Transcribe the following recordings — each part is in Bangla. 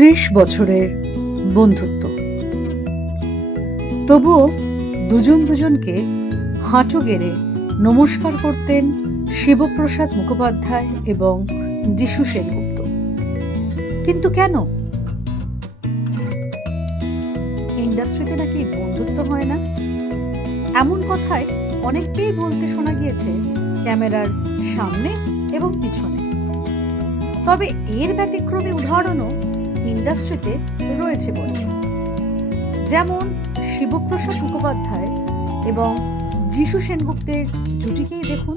30 বছরের বন্ধুত্ব। তবুও দুজনকে হাঁটু গেড়ে নমস্কার করতেন শিবপ্রসাদ মুখোপাধ্যায় এবং যিশু সেনগুপ্ত। কিন্তু কেন? ইন্ডাস্ট্রিতে নাকি বন্ধুত্ব হয় না, এমন কথায় অনেককেই বলতে শোনা গিয়েছে ক্যামেরার সামনে এবং পিছনে। তবে এর ব্যতিক্রমী উদাহরণও ইন্ডাস্ট্রিতে রয়েছে বলে। যেমন শিবপ্রসাদ মুখোপাধ্যায় এবং যিশু সেনগুপ্তের জুটিকেই দেখুন।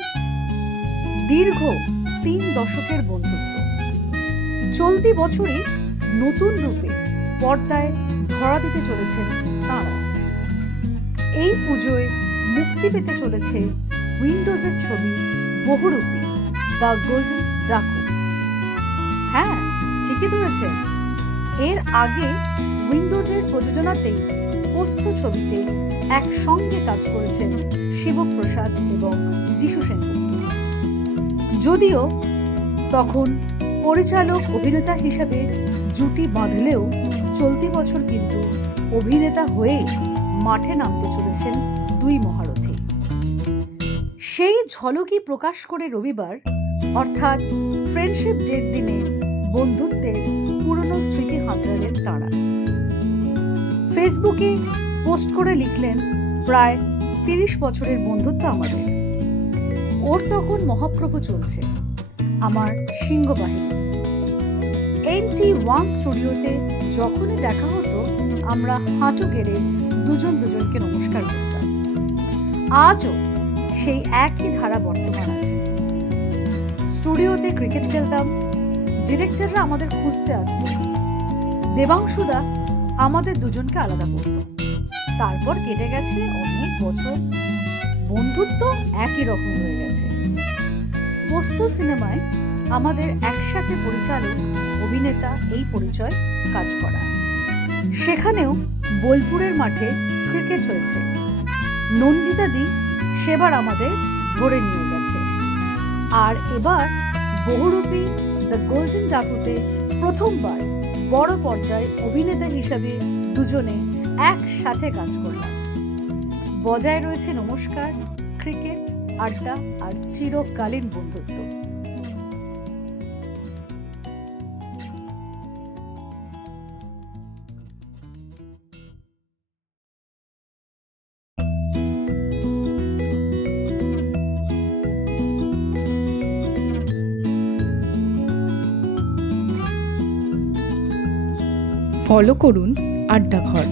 দীর্ঘ 3 দশকের বন্ধুত্ব চলতি বছরই নতুন রূপে পর্দায় ধরা দিতে চলেছেন তাঁরা। এই পুজোয় মুক্তি পেতে চলেছে উইন্ডোজের ছবি বহুরূপী দ্য গোল্ডেন ডাকু। হ্যাঁ, ঠিকই ধরেছেন। এর আগে উইন্ডোজের প্রযোজনাতেই পোস্ত ছবিতে একসঙ্গে কাজ করেছেন শিবপ্রসাদ এবং যিশু সেনগুপ্ত। যদিও তখন পরিচালক অভিনেতা হিসেবে জুটি বাঁধলেও চলতি বছর কিন্তু অভিনেতা হয়ে মাঠে নামতে চলেছেন দুই মহারথী। সেই ঝলকই প্রকাশ করে রবিবার অর্থাৎ ফ্রেন্ডশিপ ডের দিনে বন্ধুত্বের পুরনো স্মৃতি হাতড়ালেন তাঁরা। ফেসবুকে পোস্ট করে লিখলেন, প্রায় 30 বছরের বন্ধুত্ব আমাদের। ওর তখন মহাপ্রভু চলছে, আমার সিংহবাহিনী। NT1 স্টুডিওতে যখনই দেখা হতো আমরা হাঁটু গেড়ে দুজনকে নমস্কার করতাম। আজও সেই একই ধারা বর্তমান আছে। স্টুডিওতে ক্রিকেট খেলতাম, ডিরেক্টররা আমাদের খুঁজতে আসতো, দেবাংশুদা আমাদের দুজনকে আলাদা করত। তারপর কেটে গেছে অনেক বছর, বন্ধুত্ব একই রকম হয়ে গেছে। পোস্ত সিনেমায় আমাদের একসাথে পরিচালক অভিনেতা এই পরিচয় কাজ করা। সেখানেও বোলপুরের মাঠে ক্রিকেট হয়েছে। নন্দিতাদি সেবার আমাদের ধরে নিয়ে গেছে। আর এবার বহুরূপী দ্য গোল্ডেন ডাকুতে প্রথমবার বড় পর্দায় অভিনেতা হিসাবে দুজনে একসাথে কাজ করলাম। বজায় রয়েছে নমস্কার, ক্রিকেট, আড্ডা আর চিরকালীন বন্ধুত্ব। ফলো করুন আড্ডাঘর।